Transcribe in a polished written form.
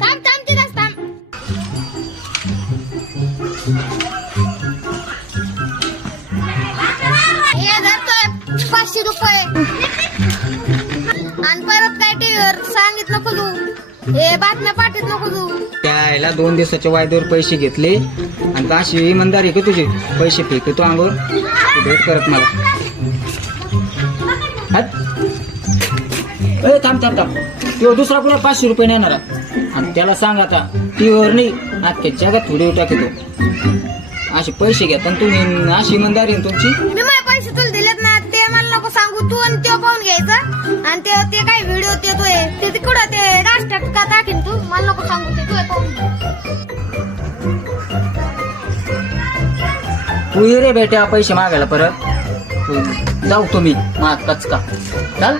थांब थांब तिथंच थांब. हे धरतोय 500 रुपये आणि परत काय टीव्हीवर सांगितलं नको तू, हे बातम्या पाठीत नको तू. त्याला 2 दिवसाच्या वायद्यावर पैसे घेतले आणि अशी इमानदारी आहे की तुझे पैसे फेकतो अंगावर, तू भेट करत मला. थांब थांब थांब, तो दुसरा पुन्हा 500 रुपये नेणार आणि त्याला सांग आता टीव्हीवर नाही अख्ख्या जगात थोडी टाकतो. असे पैसे घेता तुम्ही, अशी इमानदारी आहे तुमची. मी माझे पैसे तुला दिलेत ना, ते मला नको सांगू तू. आणि ते पाहून घ्यायचं आणि ते काही व्हिडिओ ते कुठं ते नाश्त्यात का टाकीन तू, मला नको सांगू. ते तू पाहून तू ये रे बेट्या पैसे मागायला परत. जाऊ तुम्ही माग कचका चाल.